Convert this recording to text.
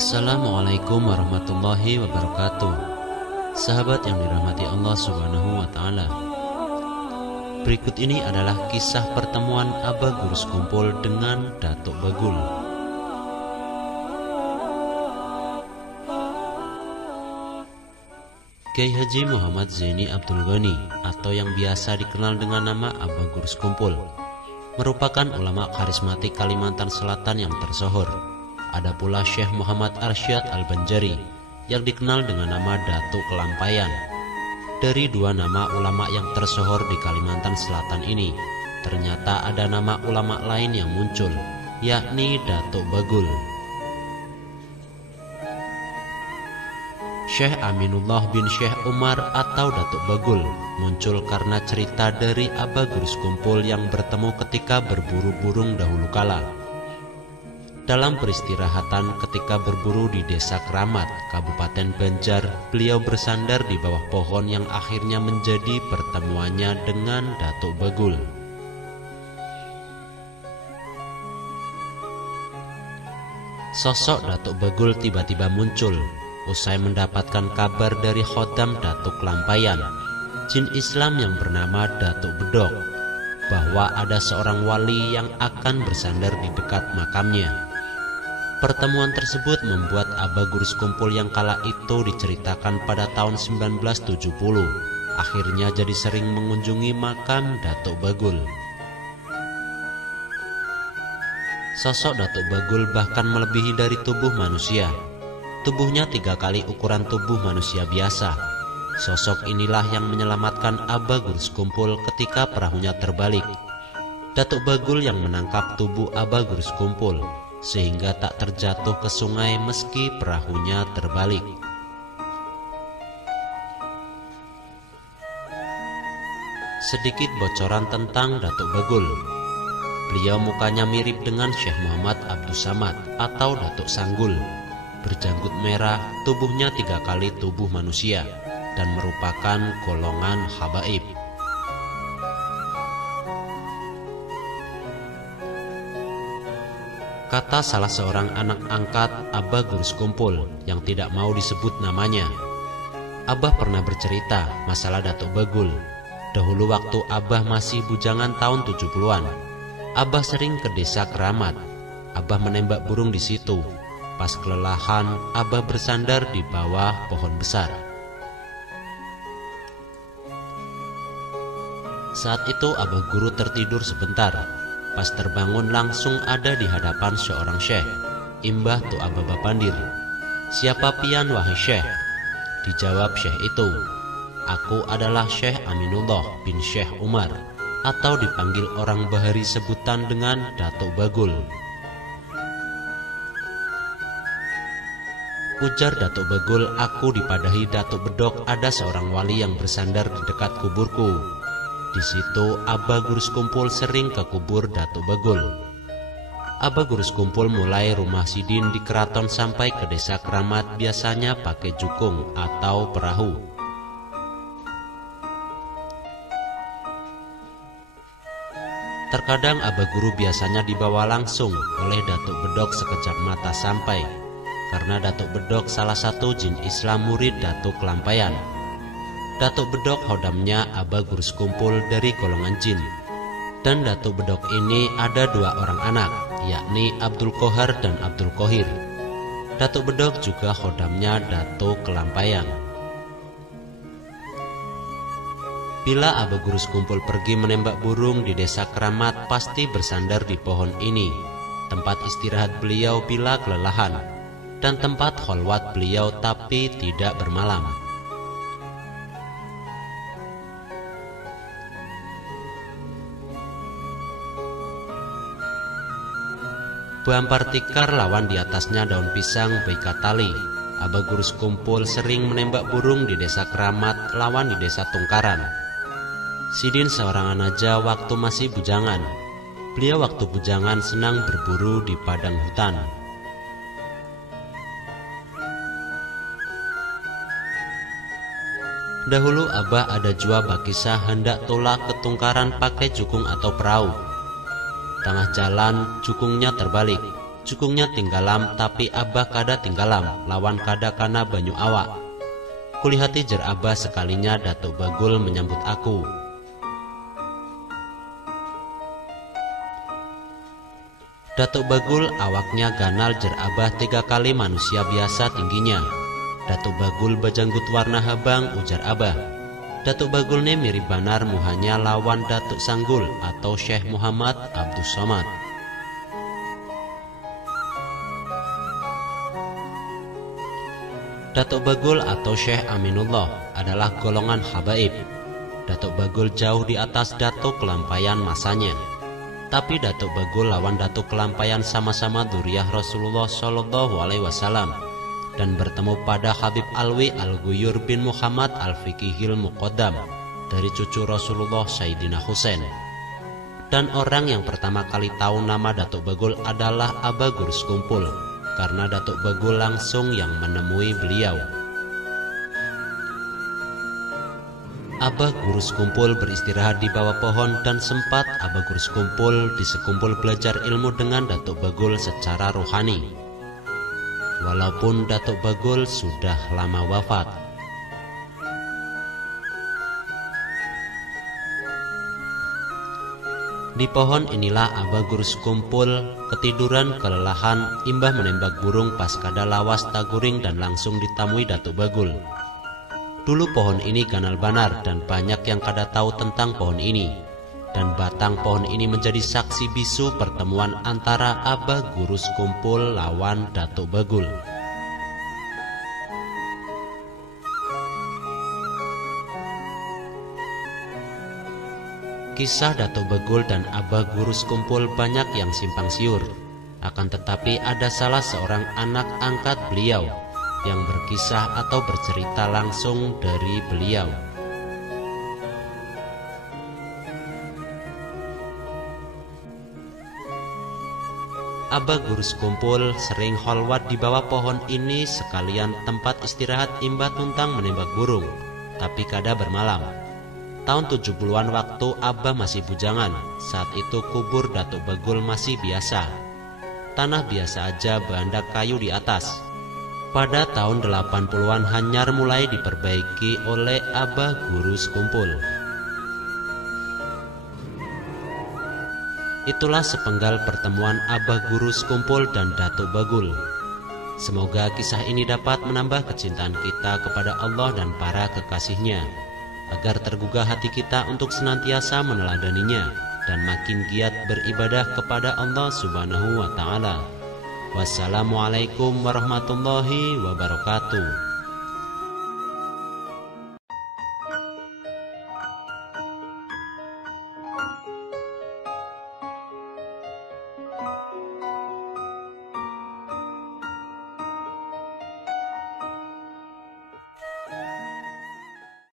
Assalamualaikum warahmatullahi wabarakatuh. Sahabat yang dirahmati Allah Subhanahu wa ta'ala, berikut ini adalah kisah pertemuan Abah Guru Sekumpul dengan Datuk Bagul. Kiai Haji Muhammad Zaini Abdul Ghani atau yang biasa dikenal dengan nama Abah Guru Sekumpul merupakan ulama karismatik Kalimantan Selatan yang tersohor. Ada pula Syekh Muhammad Arsyad Al-Banjari yang dikenal dengan nama Datuk Kelampaian. Dari dua nama ulama yang tersohor di Kalimantan Selatan ini, ternyata ada nama ulama lain yang muncul, yakni Datuk Bagul. Syekh Aminullah bin Syekh Umar atau Datuk Bagul muncul karena cerita dari Abah Guru Sekumpul yang bertemu ketika berburu burung dahulu kala. Dalam peristirahatan ketika berburu di Desa Keramat, Kabupaten Banjar, beliau bersandar di bawah pohon yang akhirnya menjadi pertemuannya dengan Datuk Bagul. Sosok Datuk Bagul tiba-tiba muncul usai mendapatkan kabar dari Khodam Datuk Kelampaian, jin Islam yang bernama Datuk Bedok, bahwa ada seorang wali yang akan bersandar di dekat makamnya. Pertemuan tersebut membuat Abah Guru Sekumpul yang kala itu diceritakan pada tahun 1970 akhirnya jadi sering mengunjungi makam Datuk Bagul. Sosok Datuk Bagul bahkan melebihi dari tubuh manusia. Tubuhnya 3 kali ukuran tubuh manusia biasa. Sosok inilah yang menyelamatkan Abah Guru Sekumpul ketika perahunya terbalik. Datuk Bagul yang menangkap tubuh Abah Guru Sekumpul sehingga tak terjatuh ke sungai meski perahunya terbalik. Sedikit bocoran tentang Datuk Bagul. Beliau mukanya mirip dengan Syekh Muhammad Abdus Samad atau Datuk Sanggul. Berjanggut merah, tubuhnya 3 kali tubuh manusia dan merupakan golongan habaib. Kata salah seorang anak angkat Abah Guru Sekumpul yang tidak mau disebut namanya. Abah pernah bercerita masalah Datuk Bagul. Dahulu waktu Abah masih bujangan tahun 70-an, Abah sering ke Desa Keramat. Abah menembak burung di situ. Pas kelelahan, Abah bersandar di bawah pohon besar. Saat itu Abah Guru tertidur sebentar. Pas terbangun langsung ada di hadapan seorang syekh, Imbah Tu Abah Bapandir. "Siapa pian wahai syekh?" Dijawab syekh itu, "Aku adalah Syekh Aminullah bin Syekh Umar, atau dipanggil orang Bahari sebutan dengan Datuk Bagul." Ujar Datuk Bagul, "Aku dipadahi Datuk Bedok, ada seorang wali yang bersandar di dekat kuburku. Di situ Abah Guru Sekumpul sering ke kubur Datuk Bagul." Abah Guru Sekumpul mulai rumah sidin di keraton sampai ke Desa Keramat biasanya pakai jukung atau perahu. Terkadang Abah Guru biasanya dibawa langsung oleh Datuk Bedok sekejap mata sampai, karena Datuk Bedok salah satu jin Islam murid Datuk Kelampaian. Datuk Bedok hodamnya Abah Guru Sekumpul dari golongan jin. Dan Datuk Bedok ini ada 2 orang anak, yakni Abdul Kohar dan Abdul Kohir. Datuk Bedok juga hodamnya Datuk Kelampaian. Bila Abah Guru Sekumpul pergi menembak burung di Desa Keramat, pasti bersandar di pohon ini, tempat istirahat beliau bila kelelahan, dan tempat kholwat beliau tapi tidak bermalam. Bampar tikar lawan di atasnya daun pisang beikat tali. Abah Guru Sekumpul sering menembak burung di Desa Keramat lawan di Desa Tungkaran. Sidin seorang anaja waktu masih bujangan. Beliau waktu bujangan senang berburu di padang hutan. Dahulu Abah ada jua bakisah hendak tolak ke Tungkaran pakai jukung atau perahu. Tengah jalan jukungnya terbalik. Cukungnya tinggalam tapi Abah kada tinggalam, lawan kada kana banyu awak. Kulihati jer Abah sekalinya Datuk Bagul menyambut aku. Datuk Bagul awaknya ganal jer Abah 3 kali manusia biasa tingginya. Datuk Bagul bajanggut warna habang, ujar Abah. Datuk Bagul ne mirip banar muhanya lawan Datuk Sanggul atau Syekh Muhammad Abdus Somad. Datuk Bagul atau Syekh Aminullah adalah golongan habaib. Datuk Bagul jauh di atas Datuk Kelampayan masanya. Tapi Datuk Bagul lawan Datuk Kelampayan sama-sama dzurriyyah Rasulullah Shallallahu Alaihi Wasallam dan bertemu pada Habib Alwi Al-Guyur bin Muhammad Al-Fiqihil Muqaddam dari cucu Rasulullah Sayyidina Husain. Dan orang yang pertama kali tahu nama Datuk Bagul adalah Abah Gurus Kumpul, karena Datuk Bagul langsung yang menemui beliau. Abah Gurus Kumpul beristirahat di bawah pohon dan sempat Abah Gurus Kumpul disekumpul belajar ilmu dengan Datuk Bagul secara rohani. Walaupun Datuk Bagul sudah lama wafat. Di pohon inilah Abah Gurus Kumpul ketiduran kelelahan imbah menembak burung pas kada lawas taguring dan langsung ditamui Datuk Bagul. Dulu pohon ini ganal banar dan banyak yang kada tahu tentang pohon ini. Dan batang pohon ini menjadi saksi bisu pertemuan antara Abah Gurus Kumpul lawan Datuk Bagul. Kisah Datuk Bagul dan Abah Gurus Kumpul banyak yang simpang siur. Akan tetapi ada salah seorang anak angkat beliau yang berkisah atau bercerita langsung dari beliau. Abah Gurus Kumpul sering kholwat di bawah pohon ini sekalian tempat istirahat imbah tuntang menembak burung, tapi kada bermalam. Tahun 70-an waktu Abah masih bujangan, saat itu kubur Datuk Bagul masih biasa. Tanah biasa aja berandak kayu di atas. Pada tahun 80-an hanyar mulai diperbaiki oleh Abah Gurus Kumpul. Itulah sepenggal pertemuan Abah Gurus Kumpul dan Datuk Bagul. Semoga kisah ini dapat menambah kecintaan kita kepada Allah dan para kekasihnya, agar tergugah hati kita untuk senantiasa meneladaninya dan makin giat beribadah kepada Allah Subhanahu wa Ta'ala. Wassalamualaikum warahmatullahi wabarakatuh.